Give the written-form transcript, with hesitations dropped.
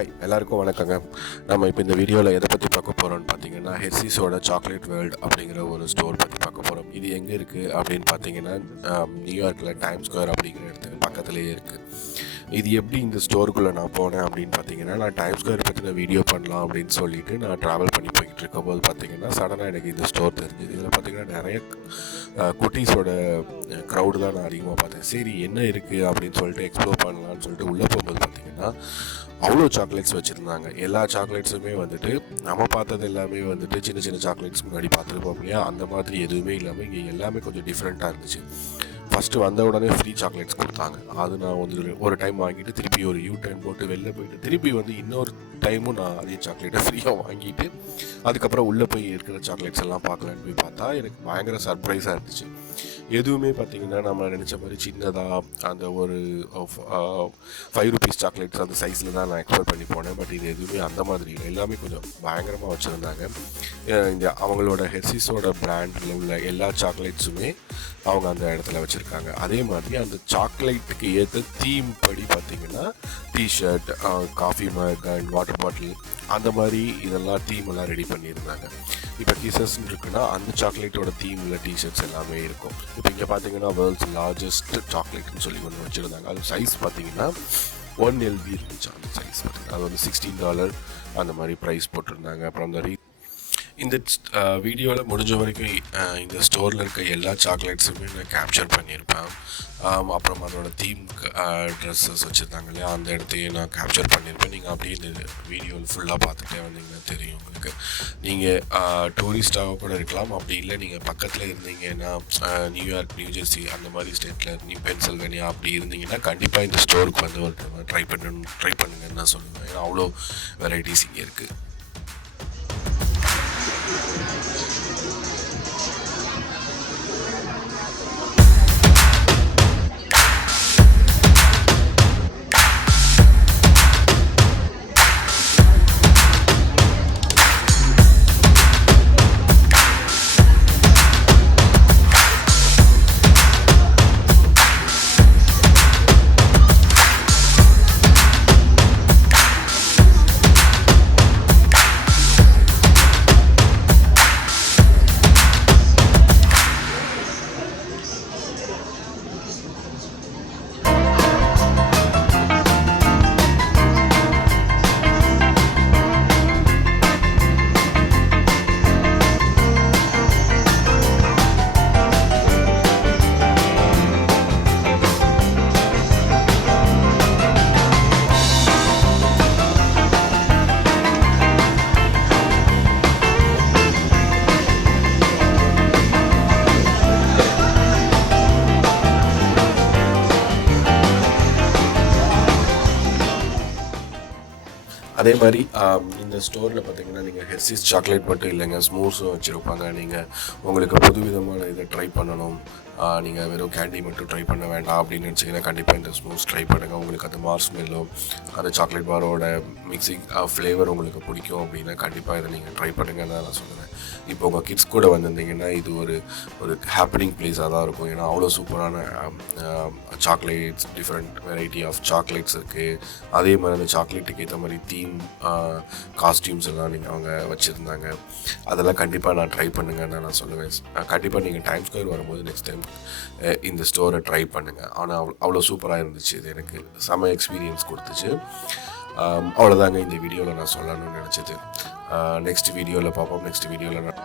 Hi எல்லாருக்கும் வணக்கங்க. நம்ம இப்போ இந்த வீடியோவில் எதை பற்றி பார்க்க போகிறோம்னு பார்த்தீங்கன்னா ஹெர்ஷீஸோட சாக்லேட் வேர்ல்டு அப்படிங்கிற ஒரு ஸ்டோர் பற்றி பார்க்க போகிறோம். இது எங்கே இருக்குது அப்படின்னு பார்த்தீங்கன்னா நியூயார்க்கில் டைம் ஸ்கொயர் அப்படிங்கிற இடத்துக்கு பக்கத்துலேயே இருக்குது. இது எப்படி இந்த ஸ்டோருக்குள்ளே நான் போனேன் அப்படின்னு பார்த்தீங்கன்னா, நான் டைம் ஸ்கொயர் பற்றின வீடியோ பண்ணலாம் அப்படின்னு சொல்லிட்டு நான் ட்ராவல் பண்ணி போய்கிட்டு இருக்கும்போது பார்த்தீங்கன்னா சடனாக எனக்கு இந்த ஸ்டோர் தெரிஞ்சுது. இதில் பார்த்தீங்கன்னா நிறைய குட்டீஸோட க்ரௌடு தான் நான் அதிகமாக பார்த்தேன். சரி என்ன இருக்குது அப்படின்னு சொல்லிட்டு எக்ஸ்ப்ளோர் பண்ணலான்னு சொல்லிட்டு உள்ளே போகும்போது பார்த்தீங்கன்னா அவ்வளோ சாக்லேட்ஸ் வச்சுருந்தாங்க. எல்லா சாக்லேட்ஸுமே வந்துட்டு நம்ம பார்த்தது எல்லாமே வந்துட்டு சின்ன சின்ன சாக்லேட்ஸ் முன்னாடி பார்த்துருப்போம் இல்லையா, அந்த மாதிரி எதுவுமே இல்லாமல் இங்கே எல்லாமே கொஞ்சம் டிஃப்ரெண்ட்டாக இருந்துச்சு. ஃபஸ்ட்டு வந்த உடனே ஃப்ரீ சாக்லேட்ஸ் கொடுத்தாங்க. அது நான் வந்து ஒரு டைம் வாங்கிட்டு திருப்பி ஒரு யூ-டர்ன் போட்டு வெளில போயிட்டு திருப்பி வந்து இன்னொரு டைமும் நான் அதே சாக்லேட்டை ஃப்ரீயாக வாங்கிட்டு அதுக்கப்புறம் உள்ளே போய் இருக்கிற சாக்லேட்ஸ் எல்லாம் பார்க்கலான்னு போய் பார்த்தா எனக்கு பயங்கர சர்ப்ரைஸாக இருந்துச்சு. எதுவுமே பார்த்திங்கன்னா நம்ம நினச்ச மாதிரி சின்னதாக அந்த ஒரு 5 ரூபீஸ் சாக்லேட்ஸ் அந்த சைஸில் தான் நான் எக்ஸ்பெக்ட் பண்ணி போனேன். பட் இது எதுவுமே அந்த மாதிரி இல்லை, எல்லாமே கொஞ்சம் பயங்கரமாக வச்சுருந்தாங்க. இந்த அவங்களோட ஹெர்ஷீஸோட பிராண்டில் உள்ள எல்லா சாக்லேட்ஸுமே அவங்க அந்த இடத்துல வச்சுருக்காங்க. அதே மாதிரி அந்த சாக்லேட்டுக்கு ஏற்ற தீம் படி பார்த்திங்கன்னா T shirt, coffee mug and water bottle அந்த மாதிரி இதெல்லாம் தீம் எல்லாம் ரெடி பண்ணியிருந்தாங்க. இப்போ கிசஸ்ன்னு இருக்குன்னா அந்த சாக்லேட்டோட தீமில் டிஷர்ட்ஸ் எல்லாமே இருக்கும். இப்போ இங்கே பார்த்தீங்கன்னா வேர்ல்ட்ஸ் லார்ஜஸ்ட் சாக்லேட்னு சொல்லி ஒன்று வச்சுருந்தாங்க. அது சைஸ் பார்த்தீங்கன்னா 1 LB இருந்துச்சு. அந்த சைஸ் பார்த்தீங்கன்னா அது வந்து $16 அந்த மாதிரி ப்ரைஸ் போட்டிருந்தாங்க. அப்புறம் இந்த வீடியோவில் முடிஞ்ச வரைக்கும் இந்த ஸ்டோரில் இருக்க எல்லா சாக்லேட்ஸுமே நான் கேப்சர் பண்ணியிருப்பேன். அப்புறம் அதோட தீம் ட்ரெஸ்ஸஸ் வச்சுருந்தாங்க இல்லையா, அந்த இடத்தையும் நான் கேப்சர் பண்ணியிருப்பேன். நீங்கள் அப்படியே இந்த வீடியோவில் ஃபுல்லாக பார்த்துட்டே வந்தீங்கன்னா தெரியும் உங்களுக்கு. நீங்கள் டூரிஸ்டாக கூட இருக்கலாம், அப்படி இல்லை நீங்கள் பக்கத்தில் இருந்தீங்கன்னா நியூயார்க், நியூஜெர்சி அந்த மாதிரி ஸ்டேட்டில் பென்சில்வேனியா அப்படி இருந்தீங்கன்னா கண்டிப்பாக இந்த ஸ்டோருக்கு வந்து ஒரு ட்ரை பண்ணுங்கன்னு நான் சொல்லுவேன். ஏன்னா அவ்வளோ வெரைட்டிஸ் இங்கே இருக்குது. அதே மாதிரி இந்த ஸ்டோரில் பார்த்தீங்கன்னா நீங்கள் ஹெர்ஷீஸ் சாக்லேட் மட்டும் இல்லைங்க, ஸ்மூஷும் வச்சுருப்பாங்க. நீங்கள் உங்களுக்கு புதுவிதமான இதை ட்ரை பண்ணணும், நீங்கள் வெறும் கேண்டி மட்டும் ட்ரை பண்ண வேண்டாம் அப்படின்னு நினச்சிங்கன்னா கண்டிப்பாக இந்த ஸ்மூஸ் ட்ரை பண்ணுங்கள். உங்களுக்கு அந்த மார்ஷ்மெல்லோ அந்த சாக்லேட் பாரோட மிக்சிங் ஃப்ளேவர் உங்களுக்கு பிடிக்கும் அப்படின்னா கண்டிப்பாக இதை நீங்கள் ட்ரை பண்ணுங்கன்னு தான் நான் சொல்லுவேன். இப்போ உங்கள் கிட்ஸ் கூட வந்திருந்தீங்கன்னா இது ஒரு ஹாப்பனிங் பிளேஸாக தான் இருக்கும். ஏன்னா அவ்வளோ சூப்பரான chocolates, different variety of chocolates இருக்குது. அதே மாதிரி அந்த சாக்லேட்டுக்கு ஏற்ற மாதிரி தீம் காஸ்டியூம்ஸ் எல்லாம் அவங்க வச்சுருந்தாங்க. அதெல்லாம் கண்டிப்பாக நான் ட்ரை பண்ணுங்கன்னு நான் சொல்லுவேன். கண்டிப்பாக நீங்கள் டைம் ஸ்கொயர் வரும்போது நெக்ஸ்ட் டைம் இந்த ஸ்டோரை ட்ரை பண்ணுங்கள். ஆனால் அவ்வளோ சூப்பராக இருந்துச்சு. இது எனக்கு செம எக்ஸ்பீரியன்ஸ் கொடுத்துச்சு. அவ்வளோதாங்க இந்த வீடியோவில் நான் சொல்லணும்னு நினச்சது. நெக்ஸ்ட் வீடியோவில் பார்ப்போம். நெக்ஸ்ட் வீடியோவில் நான்